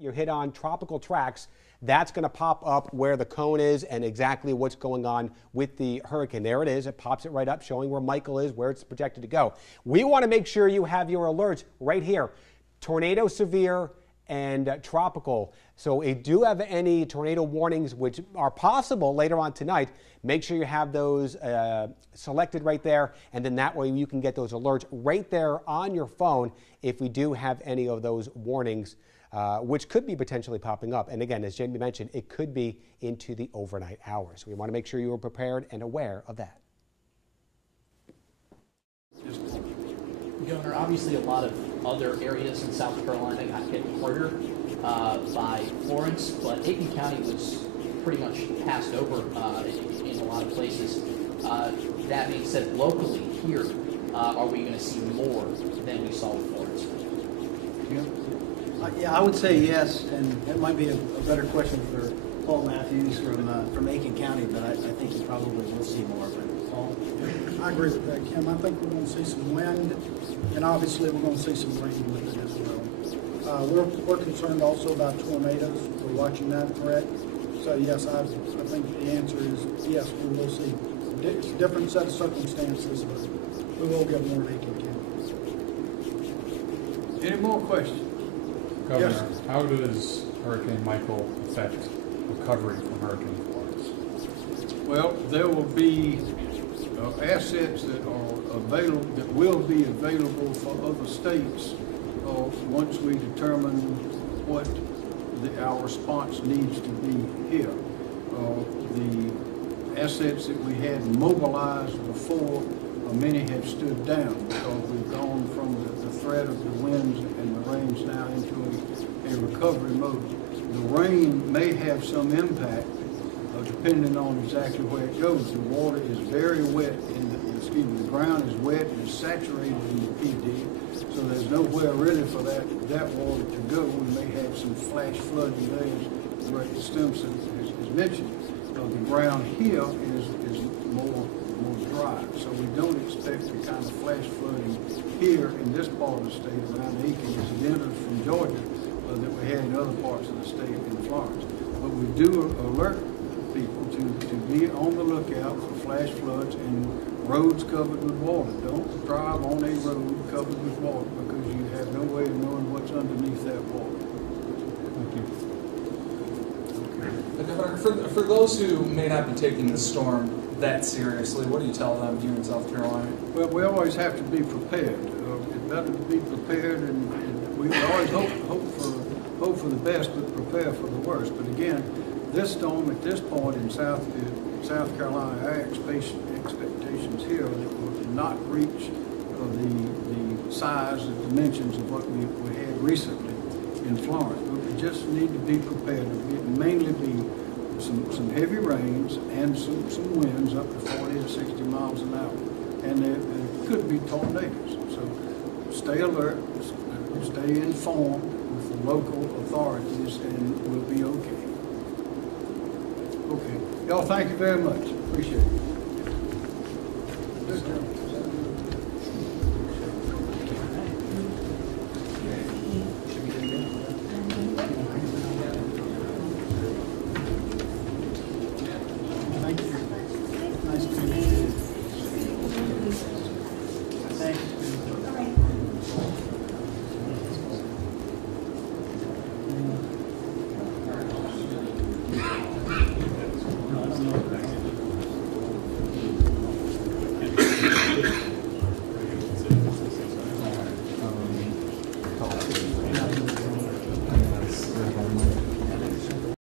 You hit on tropical tracks. That's going to pop up where the cone is and exactly what's going on with the hurricane. There it is. It pops it right up, showing where Michael is, where it's projected to go. We want to make sure you have your alerts right here. Tornado severe and tropical. So if you do have any tornado warnings which are possible later on tonight, make sure you have those selected right there, and then that way you can get those alerts right there on your phone if we do have any of those warnings, which could be potentially popping up. And again, as Jamie mentioned, it could be into the overnight hours. We want to make sure you are prepared and aware of that. Governor, obviously a lot of other areas in South Carolina got hit harder by Florence, but Aiken County was pretty much passed over in a lot of places. That being said, locally here, are we going to see more than we saw with Florence? Yeah, I would say yes, and it might be a better question for Paul Matthews from Aiken County, but I think he probably will see more. But Paul? I agree with that, Kim. I think we're going to see some wind, and obviously we're going to see some rain with it as well. We're concerned also about tornadoes. We're watching that threat. So yes, I think the answer is yes, we will see. It's a different set of circumstances, but we will get more in Aiken County. Any more questions? Governor, Yes. how does Hurricane Michael affect recovery from Hurricane Florence? Well, there will be assets that are available, that will be available for other states once we determine what our response needs to be here. The assets that we had mobilized before, many have stood down because we've gone from the threat of the winds and the rains now into a recovery mode. The rain may have some impact depending on exactly where it goes. The water is very wet the ground is wet and is saturated in the PD, so there's nowhere really for that water to go. We may have some flash flooding there, as Director Stimson has mentioned. The ground here is more dry, so we don't expect the kind of flash flooding here in this part of the state around Aiken as it enters from Georgia that we had in other parts of the state in Florence. But we do alert people to be on the lookout for flash floods and roads covered with water. Don't drive on a road covered with water because you have no way of knowing what's underneath that water. Thank you. Governor, for those who may not be taking the storm that seriously, what do you tell them here in South Carolina? Well, we always have to be prepared. It's better to be prepared, and we always hope for the best, but prepare for the worst. But again, this storm at this point in South Carolina, our expectations here that will not reach the size and dimensions of what we had recently in Florence. But we just need to be prepared. It will mainly be some heavy rains and some winds up to 40 to 60 miles an hour. And there could be tornadoes. So stay alert, stay informed with the local authorities, and we'll be okay. Okay. Y'all, thank you very much. Appreciate it.